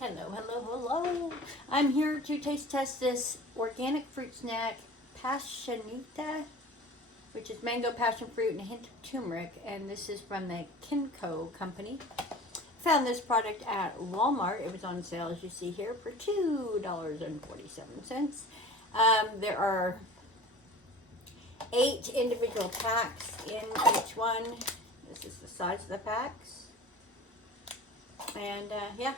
Hello, hello, hello. I'm here to taste test this organic fruit snack, Passionita, which is mango, passion fruit, and a hint of turmeric. And this is from the Kinnko company. Found this product at Walmart. It was on sale, as you see here, for $2.47. There are 8 individual packs in each one. This is the size of the packs. And yeah.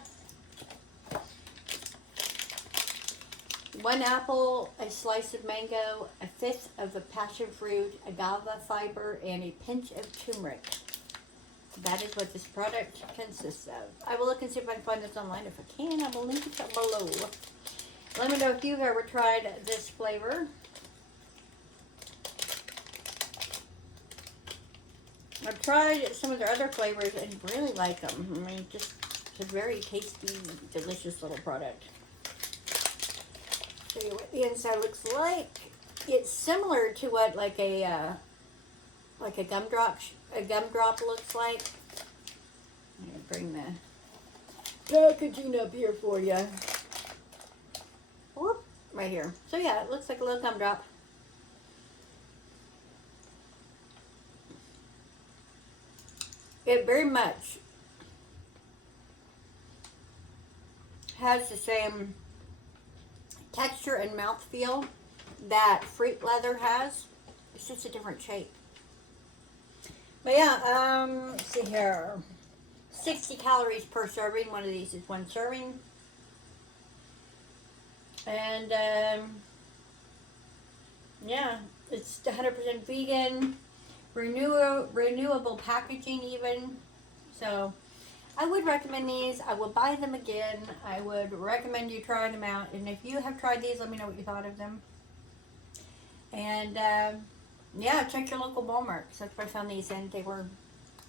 1 apple, a slice of mango, a fifth of a passion fruit, agave fiber, and a pinch of turmeric. That is what this product consists of. I will look and see if I can find this online. If I can, I will link it down below. Let me know if you've ever tried this flavor. I've tried some of their other flavors and really like them. I mean, just it's a very tasty, delicious little product. Show you what the inside looks like. It's similar to what like a gumdrop looks like. I'm gonna bring the packaging up here for you. Whoop, right here. So yeah, it looks like a little gumdrop. It very much has the same texture and mouthfeel that fruit leather has. It's just a different shape. But yeah, let's see here. 60 calories per serving. One of these is 1 serving. And yeah, it's 100% vegan, renewable packaging even. So I would recommend these. I would buy them again. I would recommend you try them out. And if you have tried these, let me know what you thought of them. And yeah, check your local Walmart, because that's where I found these, and they were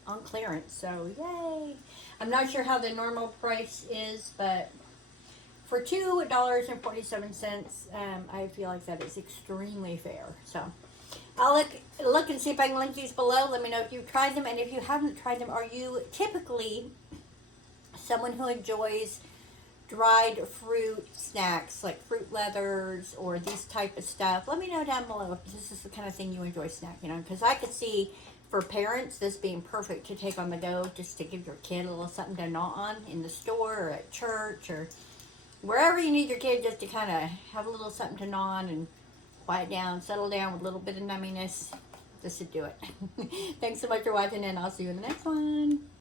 on clearance. So yay! I'm not sure how the normal price is, but for $2.47, I feel like that is extremely fair. So I'll look and see if I can link these below. Let me know if you've tried them, and if you haven't tried them, are you typically someone who enjoys dried fruit snacks like fruit leathers or these type of stuff? Let me know down below if this is the kind of thing you enjoy snacking on, because I could see for parents this being perfect to take on the go, just to give your kid a little something to gnaw on in the store or at church or wherever you need your kid, just to kind of have a little something to gnaw on and quiet down, settle down with a little bit of numminess. This would do it. Thanks so much for watching, and I'll see you in the next one.